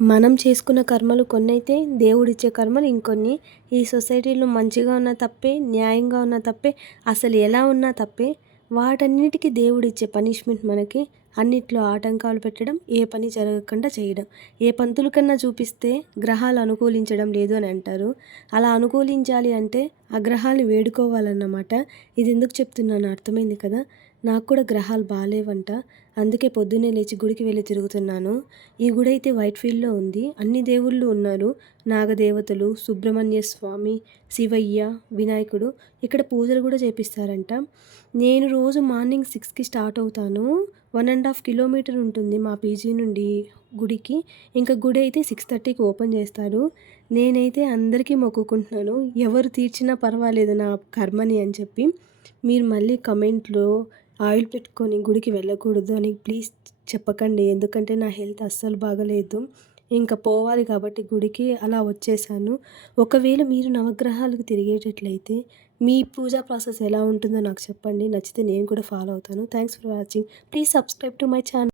మనం చేసుకున్న కర్మలు కొన్నైతే దేవుడిచ్చే కర్మలు ఇంకొన్ని. ఈ సొసైటీలో మంచిగా ఉన్నా తప్పే, న్యాయంగా ఉన్నా తప్పే, అసలు ఎలా ఉన్నా తప్పే. వాటన్నిటికీ దేవుడిచ్చే పనిష్మెంట్ మనకి అన్నిట్లో ఆటంకాలు పెట్టడం, ఏ పని జరగకుండా చేయడం. ఏ పంతుల కన్నా చూపిస్తే గ్రహాలు అనుకూలించడం లేదు అని అంటారు. అలా అనుకూలించాలి అంటే ఆ గ్రహాలు వేడుకోవాలన్నమాట. ఇది ఎందుకు చెప్తున్నానో అర్థమైంది కదా. నాకు కూడా గ్రహాలు బాలేవంట. అందుకే పొద్దున్నే లేచి గుడికి వెళ్ళి తిరుగుతున్నాను. ఈ గుడి అయితే వైట్‌ఫీల్డ్‌లో ఉంది. అన్ని దేవుళ్ళు ఉన్నారు. నాగదేవతలు, సుబ్రహ్మణ్య స్వామి, శివయ్య, వినాయకుడు. ఇక్కడ పూజలు కూడా చేపిస్తారంట. నేను రోజు మార్నింగ్ 6కి స్టార్ట్ అవుతాను. 1½ కిలోమీటర్ ఉంటుంది మా పీజీ నుండి గుడికి. ఇంకా గుడి అయితే 6:30కి ఓపెన్ చేస్తారు. నేనైతే అందరికీ మొక్కుకుంటున్నాను. ఎవరు తీర్చినా పర్వాలేదు నా కర్మని అని చెప్పి. మీరు మళ్ళీ కమెంట్‌లో ఆయిల్ పెట్టుకొని గుడికి వెళ్ళకూడదు అని ప్లీజ్ చెప్పకండి. ఎందుకంటే నా హెల్త్ అస్సలు బాగాలేదు. ఇంక పోవాలి కాబట్టి గుడికి అలా వచ్చేసాను. ఒకవేళ మీరు నవగ్రహాలకు తిరిగేటట్లయితే మీ పూజా ప్రాసెస్ ఎలా ఉంటుందో నాకు చెప్పండి. నచ్చితే నేను కూడా ఫాలో అవుతాను. Thanks for watching. Please subscribe to my channel.